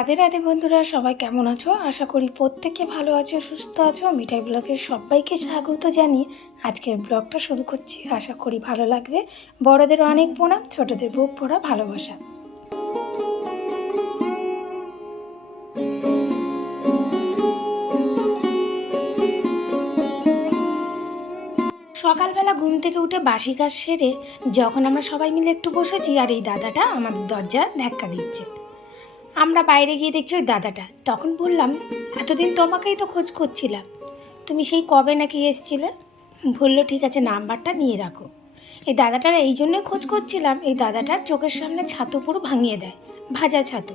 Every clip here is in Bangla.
রাধে রাধে বন্ধুরা, সবাই কেমন আছো? আশা করি প্রত্যেকে ভালো আছো, সুস্থ আছো। মিঠাই ব্লগের সবাইকে স্বাগত জানিয়ে আজকের ব্লগটা শুরু করছি। আশা করি ভালো লাগবে। বড়দের অনেক প্রণাম, ছোটদের বুক পড়া, ভালোবাসা। সকালবেলা ঘুম থেকে উঠে বাসি কাজ সেরে যখন আমরা সবাই মিলে একটু বসেছি আর এই দাদাটা আমাদের দরজা ধাক্কা দিচ্ছে। আমরা বাইরে গিয়ে দেখছি ওই দাদাটা। তখন বললাম, এতদিন তোমাকেই তো খোঁজ করছিলাম। তুমি সেই কবে নাকি এসছিলে? বলল, ঠিক আছে, নাম্বারটা নিয়ে রাখো। এই দাদাটার এই জন্যই খোঁজ করছিলাম, এই দাদাটার চোখের সামনে ছাতু পুরো ভাঙিয়ে দেয়, ভাজা ছাতু।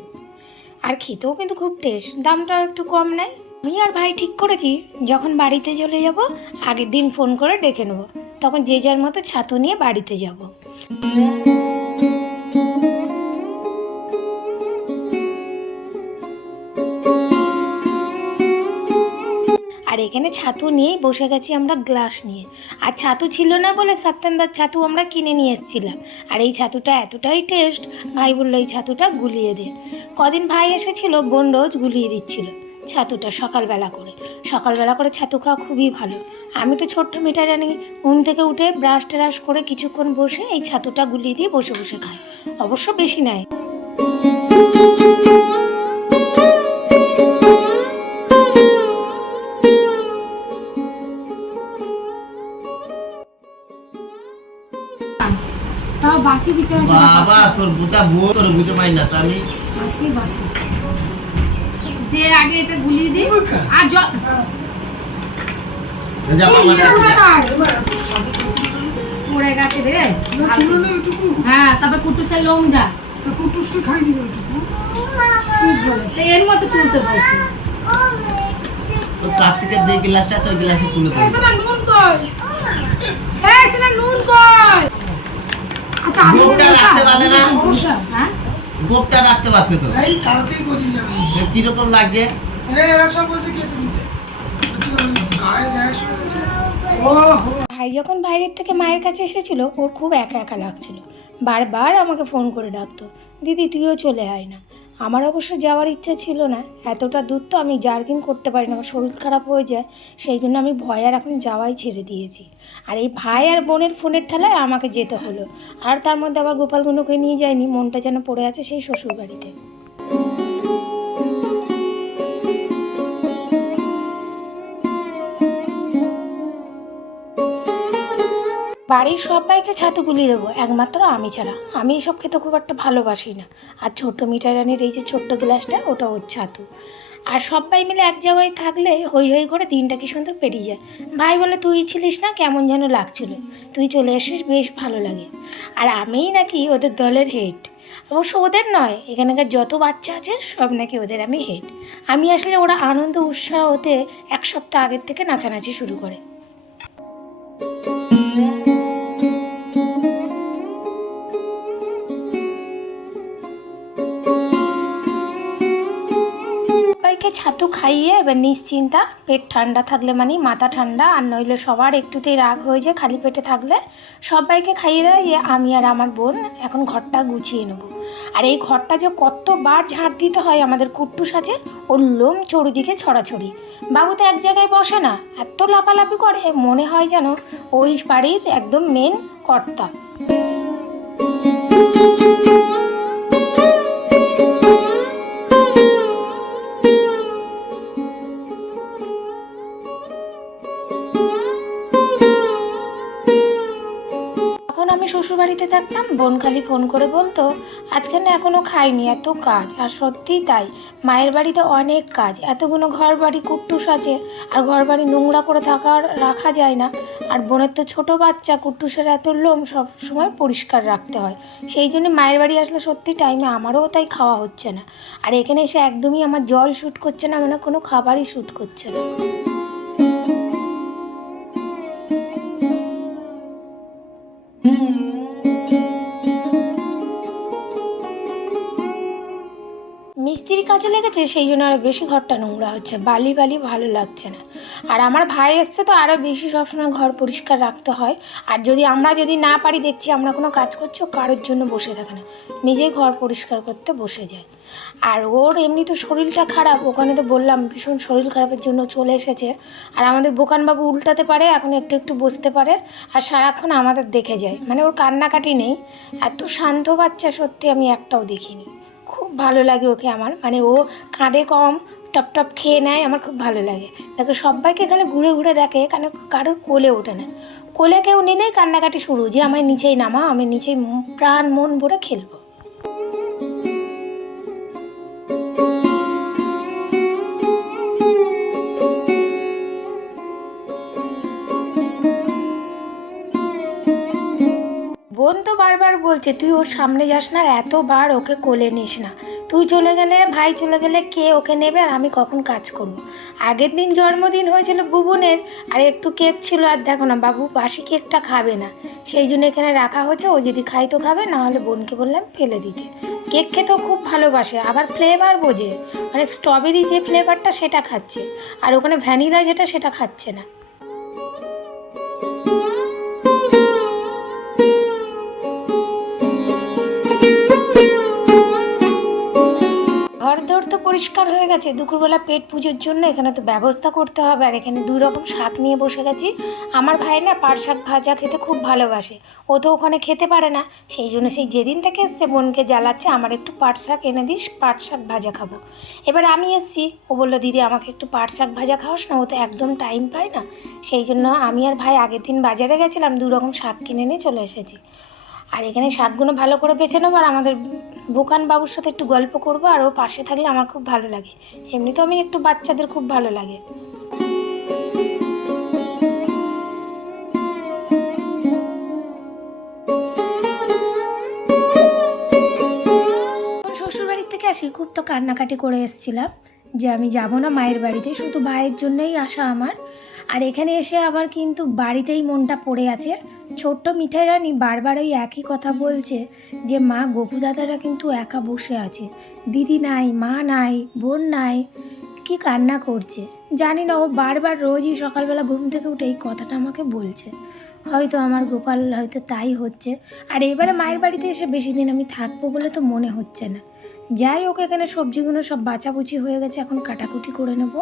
আর খেতেও কিন্তু খুব টেস্ট দামটাও একটু কম নেয়। আমি আর ভাই ঠিক করেছি, যখন বাড়িতে চলে যাব, আগের দিন ফোন করে ডেকে নেব। তখন যে যার মতো ছাতু নিয়ে বাড়িতে যাব। আর এখানে ছাতু নিয়েই বসে গেছি আমরা গ্লাস নিয়ে। আর ছাতু ছিল না বলে সাত্তানদার ছাতু আমরা কিনে নিয়ে এসেছিলাম। আর এই ছাতুটা এতটাই টেস্ট ভাই বলল, এই ছাতুটা গুলিয়ে দে। কদিন ভাই এসেছিল, বোন রোজ গুলিয়ে দিচ্ছিল ছাতুটা সকালবেলা করে। সকালবেলা করে ছাতু খাওয়া খুবই ভালো। আমি তো ছোট্ট মিঠাই রানি, ঘুম থেকে উঠে ব্রাশ ট্রাশ করে কিছুক্ষণ বসে এই ছাতুটা গুলিয়ে দিয়ে বসে বসে খাই। অবশ্য বেশি নেয় বাবা তোর বুটা বউ তোর বুঝে পাই না তো আমি বাসি বাসি। দে আগে এটা গুলিয়ে দি। আর। পড়ে গেছে রে। হ্যাঁ তারপর কুটুসের লংটা তা কুটুসকে খাই দিবে এটুকু এর মতো তুলতে বলছে। থেকে যে গ্লাসটা তোর গ্লাসে তুলে দিবি। নুন কই? হ্যাঁ সেটা নুন কই? আচ্ছা আমি গোপটা রাখতে পারলে না? হ্যাঁ? রাখতে পারতে তো? এই কালকেই বসে যাবে কীরকম লাগছে? এরা সব বলছে কেটে দিতে। বলছি, গায়ে র্যাশ ও। ভাই যখন বাইরের থেকে মায়ের কাছে এসেছিল ওর খুব একা একা লাগছিল। বারবার আমাকে ফোন করে ডাকতো দিদি তুইও চলে আয় না। আমার অবশ্য যাওয়ার ইচ্ছা ছিল না। এতটা দূর তো আমি জার্কিং করতে পারি না, আমার শরীর খারাপ হয়ে যায়, সেই জন্য আমি ভয় আর এখন যাওয়াই ছেড়ে দিয়েছি। আর এই ভাই আর বোনের ফোনের ঠেলায় আমাকে যেতে হলো। আর তার মধ্যে আবার গোপালগুলোকে নিয়ে যায়নি, মনটা যেন পড়ে আছে সেই শ্বশুর বাড়ির সবাইকে ছাতু গুলি দেবো, একমাত্র আমি ছাড়া। আমি এসব খেতে খুব একটা ভালোবাসি না। আর ছোট্ট মিঠাই রানির এই যে ছোট্ট গ্লাসটা ওটা ওর ছাতু। আর সবাই মিলে এক জায়গায় থাকলে হই হই করে দিনটা কি সুন্দর পেরিয়ে যায়। ভাই বলে, তুই ছিলিস না? কেমন যেন লাগছিল। তুই চলে আসিস, বেশ ভালো লাগে। আর আমিই নাকি ওদের দলের হেড অবশ্য ওদের নয়, এখানকার যত বাচ্চা আছে, সব নাকি ওদের আমি হেড আমি আসলে ওরা আনন্দ, উৎসাহ হতে এক সপ্তাহ আগের থেকে নাচানাচি শুরু করে। খাইয়ে এবার নিশ্চিন্তা পেট ঠান্ডা থাকলে মানে মাথা ঠান্ডা, আর নইলে সবার একটুতেই রাগ হয়ে যায় খালি পেটে থাকলে। সবাইকে খাইয়ে দেয় আমি আর আমার বোন এখন ঘরটা গুছিয়ে নেব। আর এই ঘরটা যে কতবার ঝাড় দিতে হয় আমাদের কুট্টুস আছে, ওর লোম চড়িদিকে ছড়াছড়ি। বাবু তো এক জায়গায় বসে না, এত লাপালাপি করে, মনে হয় যেন ওই বাড়ির একদম মেন কর্তা। তখন আমি শ্বশুরবাড়িতে থাকতাম বোন খালি ফোন করে বলতো, আজকে না এখনও খাইনি, এত কাজ। আর সত্যিই তাই, মায়ের বাড়িতে অনেক কাজ এতগুলো ঘর বাড়ি কুট্টুস আছে, আর ঘর বাড়ি নোংরা করে থাকার রাখা যায় না। আর বোনের তো ছোট বাচ্চা, কুট্টুসের এত লোম সব সময় পরিষ্কার রাখতে হয়। সেই জন্য মায়ের বাড়ি আসলে সত্যি টাইমে আমারও তাই খাওয়া হচ্ছে না। আর এখানে এসে একদমই আমার জল শ্যুট করছে না মানে কোনো খাবারই শ্যুট করছে না। মিস্ত্রি কাজে লেগেছে, সেই জন্য আরও বেশি ঘরটা নোংরা হচ্ছে। বালি বালি ভালো লাগছে না। আর আমার ভাই এসছে তো আরও বেশি সবসময় ঘর পরিষ্কার রাখতে হয়। আর যদি আমরা যদি না পারি, দেখছি আমরা কোনো কাজ করছি কারোর জন্য বসে থাকে না। নিজেই ঘর পরিষ্কার করতে বসে যায়। আর ওর এমনি তো শরীরটা খারাপ, ওখানে তো বললাম ভীষণ শরীর খারাপের জন্য চলে এসেছে। আর আমাদের বোকানবাবু উল্টাতে পারে, এখন একটু একটু বসতে পারে, আর সারাক্ষণ আমাদের দেখে যায়। মানে ওর কান্নাকাটি নেই। এত শান্ত বাচ্চা সত্যি আমি একটাও দেখিনি। খুব ভালো লাগে ওকে আমার। মানে ও কাঁদে কম, টপ টপ খেয়ে নেয়, আমার খুব ভালো লাগে। দেখো, সবাইকে এখানে ঘুরে ঘুরে দেখে কারণ কারোর কোলে ওঠে না। কোলে কেউ নিলেই কান্নাকাটি শুরু, যে আমার নিচেই নামা আমি নিচেই প্রাণ মন ভরে খেলব। বোন তো বারবার বলছে, তুই ওর সামনে যাস না আর এতবার ওকে কোলে নিস না। তুই চলে গেলে, ভাই চলে গেলে কে ওকে নেবে আর আমি কখন কাজ করব। আগের দিন জন্মদিন হয়েছিল বুবুনের, আর একটু কেক ছিল আর দেখো না, বাবু, বাসি কেকটা খাবে না। সেই জন্য এখানে রাখা হয়েছে, ও যদি খাই তো খাবে, না হলে বোনকে বললাম ফেলে দিতে। কেক খেতেও খুব ভালোবাসে, আবার ফ্লেভার বোঝে। মানে স্ট্রবেরি যে ফ্লেভারটা সেটা খাচ্ছে, আর ওখানে ভ্যানিলা যেটা সেটা খাচ্ছে না। পরিষ্কার হয়ে গেছে। দুপুরবেলা পেট পুজোর জন্য এখানে তো ব্যবস্থা করতে হবে। আর এখানে দুই রকম শাক নিয়ে বসে গেছি। আমার ভাই না পাট শাক ভাজা খেতে খুব ভালোবাসে। ও তো ওখানে খেতে পারে না। সেই জন্য সেই যেদিন থেকে এসছে, বোনকে জ্বালাচ্ছে, আমার একটু পাট শাক এনে দিস, পাট শাক ভাজা খাব। এবার আমি এসছি। ও বলল, দিদি, আমাকে একটু পাট শাক ভাজা খাওয়াস না, ও তো একদম টাইম পায় না। সেই জন্য আমি আর ভাই আগের দিন বাজারে গেছিলাম দু রকম শাক কিনে নিয়ে চলে এসেছি। আর এখানে শাকগুলো ভালো করে বেছে নেব আর আমাদের বুকান বাবুর সাথে একটু গল্প করব আর ও পাশে থাকলে আমার খুব ভালো লাগে। এমনি তো আমি একটু বাচ্চাদের খুব ভালো লাগে। শ্বশুর বাড়ির থেকে আসি খুব তো কান্নাকাটি করে এসেছিলাম যে আমি যাব না মায়ের বাড়িতে, শুধু ভাইয়ের জন্যই আসা আমার। আর এখানে এসে আবার কিন্তু বাড়িতেই মনটা পড়ে আছে। ছোট্ট মিঠাই রানী বারবার ওই একই কথা বলছে যে, মা, গপু দাদারা কিন্তু একা বসে আছে। দিদি নাই, মা নাই, বোন নাই। কি কান্না করছে? জানি না, ও বারবার রোজই সকালবেলা ঘুম থেকে উঠে এই কথাটা আমাকে বলছে। হয়তো আমার গোপাল হয়তো তাই হচ্ছে। আর এবারে মায়ের বাড়িতে এসে বেশি দিন আমি থাকব বলে তো মনে হচ্ছে না। যাই হোক, এখানে সবজিগুলো সব বাঁচাবুচি হয়ে গেছে, এখন কাটাকুটি করে নেব।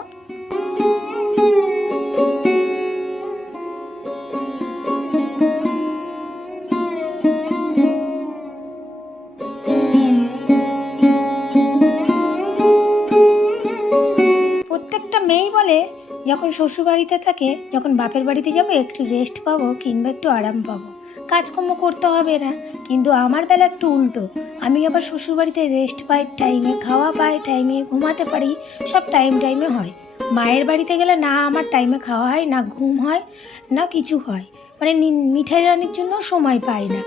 শ্বশুর বাড়িতে থাকে, যখন বাপের বাড়িতে যাব, একটু রেস্ট পাবো কিংবা একটু আরাম পাবো। কাজকর্ম করতে হবে না, কিন্তু আমার বেলা একটু উল্টো। আমি আবার শ্বশুর বাড়িতে রেস্ট পাই টাইমে খাওয়া পাই টাইমে ঘুমাতে পারি, সব টাইম টাইমে হয়। মায়ের বাড়িতে গেলে না আমার টাইমে খাওয়া হয়, না ঘুম হয়, না কিছু হয়। মানে মিঠাই রান্নার জন্য সময় পাই না।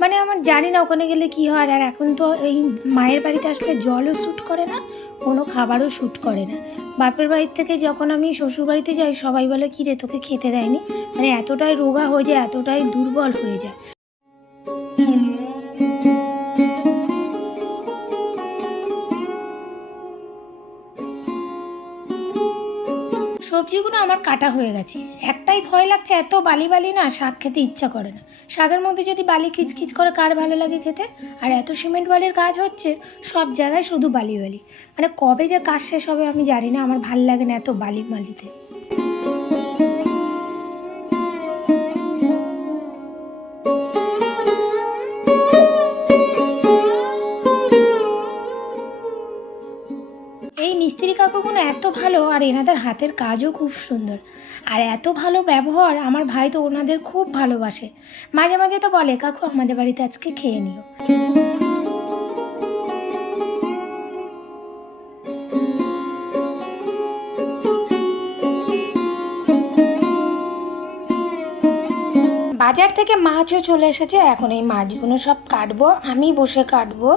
মানে আমার জানি না ওখানে গেলে কি হয়, আর এখন তো এই মায়ের বাড়িতে আসলে জলও শ্যুট করে না কোনো খাবারও শ্যুট করে না। বাপের বাড়ির থেকে যখন আমি শ্বশুর বাড়িতে যাই, সবাই বলে কী রে তোকে খেতে দেয়নি? মানে এতটাই রোগা হয়ে যায়, এতটাই দুর্বল হয়ে যায়। সবজিগুলো আমার কাটা হয়ে গেছে। একটাই ভয় লাগছে, এত বালি বালি না শাক খেতে ইচ্ছা করে না। শাকের মধ্যে যদি বালি খিচখিচ করে, কার ভালো লাগে খেতে? আর এত সিমেন্ট বালির কাজ হচ্ছে, সব জায়গায় শুধু বালি বালি। মানে কবে যে কাজ শেষ হবে আমি জানি না, আমার ভালো লাগে না এত বালি বালিতে। এত ভালো আর এনাদের হাতের কাজও খুব সুন্দর। আর এত ভালো ব্যবহার আমার ভাই তো ওনাদের খুব ভালোবাসে। মাঝে মাঝে তো বলে, কাকু, আমাদের বাড়িতে আজকে খেয়ে নিও। বাজার থেকে মাছও চলে এসেছে। এখন এই মাছগুলো সব কাটবো, আমি বসে কাটবো।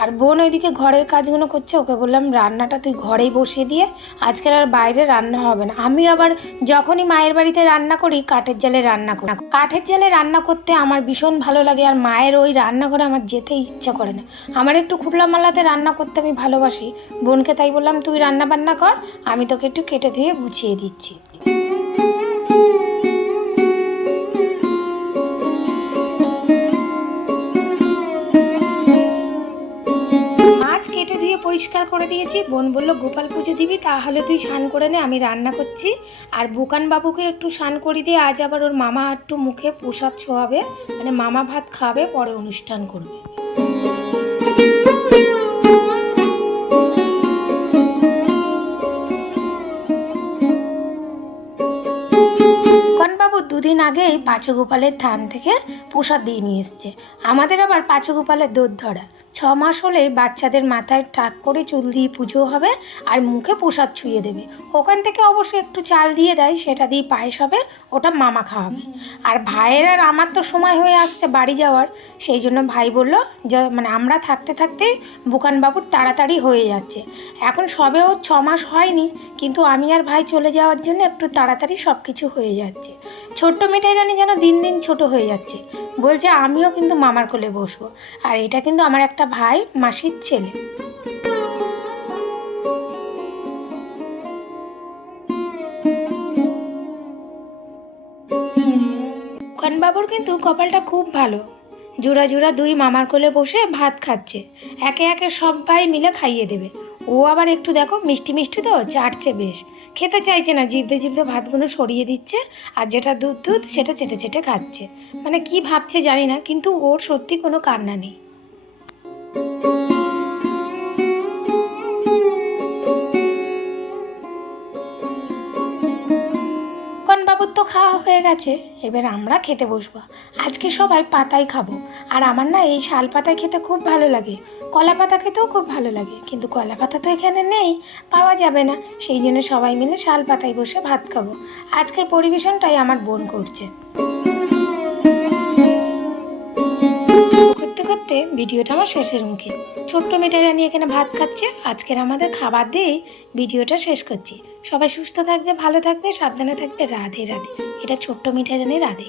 আর বোন ওইদিকে ঘরের কাজগুলো করছে, ওকে বললাম, রান্নাটা তুই ঘরেই বসে দিয়ে, আজকাল আর বাইরে রান্না হবে না। আমি আবার যখনই মায়ের বাড়িতে রান্না করি, কাঠের জালে রান্না করি। কাঠের জালে রান্না করতে আমার ভীষণ ভালো লাগে, আর মায়ের ওই রান্নাঘরে আমার যেতে ইচ্ছা করে না। আমার একটু খুবলা মালাতে রান্না করতে আমি ভালোবাসি। বোনকে তাই বললাম, তুই রান্না বান্না কর, আমি তোকে একটু কেটে ধুয়ে গুছিয়ে দিচ্ছি। করে দিয়েছি। বোন বলল, গোপাল পুজো দিবি, তাহলে তুই স্নান করে নে, আমি রান্না করছি। আর বুকান বাবুকে একটু স্নান করে দিয়ে আজ আবার ওর মামা একটু মুখে প্রসাদ ছোঁয়াবে মানে মামা ভাত খাবে, পরে অনুষ্ঠান করবে। দুদিন আগেই পাঁচগোপালের থান থেকে প্রসাদ দিয়ে নিয়ে এসছে। আমাদের আবার পাঁচগোপালের দোধ ধরা ছ মাস হলে বাচ্চাদের মাথায় টাক করে চুল দিয়ে পুজো হবে আর মুখে প্রসাদ ছুঁয়ে দেবে। ওখান থেকে অবশ্যই একটু চাল দিয়ে দেয়, সেটা দিয়ে পায়েস হবে, ওটা মামা খাওয়াবে। আর ভাইয়ের আর আমার তো সময় হয়ে আসছে বাড়ি যাওয়ার, সেই জন্য ভাই বলল যে মানে আমরা থাকতে থাকতে বুকানবাবুর তাড়াতাড়ি হয়ে যাচ্ছে। এখন সবেও ছ মাস হয়নি, কিন্তু আমি আর ভাই চলে যাওয়ার জন্য একটু তাড়াতাড়ি সব কিছু হয়ে যাচ্ছে। ছোট্ট মিঠাই রানী যেন দিন দিন ছোট হয়ে যাচ্ছে। বলছে, আমিও কিন্তু মামার কোলে বসবো। আর এটা কিন্তু আমার একটা ভাই, মাসির ছেলে। বাবুর কিন্তু কপালটা খুব ভালো। জোড়া জোড়া দুই মামার কোলে বসে ভাত খাচ্ছে। একে একে সব ভাই মিলে খাইয়ে দেবে। ও আবার একটু দেখো, মিষ্টি মিষ্টি তো, চাটছে বেশ। খেতে চাইছে না, জিভতে জিভতে ভাতগুলো সরিয়ে দিচ্ছে আর যেটা দুধ দুধ সেটা চেটে চেটে খাচ্ছে। মানে কি ভাবছে জানি না, কিন্তু ওর সত্যি কোনো কান্না নেই। খাওয়া হয়ে গেছে, এবার আমরা খেতে বসবো। আজকে সবাই পাতাই খাব। আর আমার না এই শাল পাতায় খেতে খুব ভালো লাগে। কলা পাতা খেতেও খুব ভালো লাগে, কিন্তু কলা পাতা তো এখানে নেই, পাওয়া যাবে না। সেই জন্য সবাই মিলে শাল পাতায় বসে ভাত খাব। আজকের পরিবেশনটাই আমার বোন করছে। করতে ভিডিওটা আমার শেষের মুখে। ছোট্ট মেয়েটা নিয়ে এখানে ভাত খাচ্ছে, আজকের আমাদের খাবার দিয়েই ভিডিওটা শেষ করছি। সবাই সুস্থ থাকবে, ভালো থাকবে, সাবধানে থাকবে, রাধে রাধে। এটা ছোট্ট মিঠাই রানী রাধে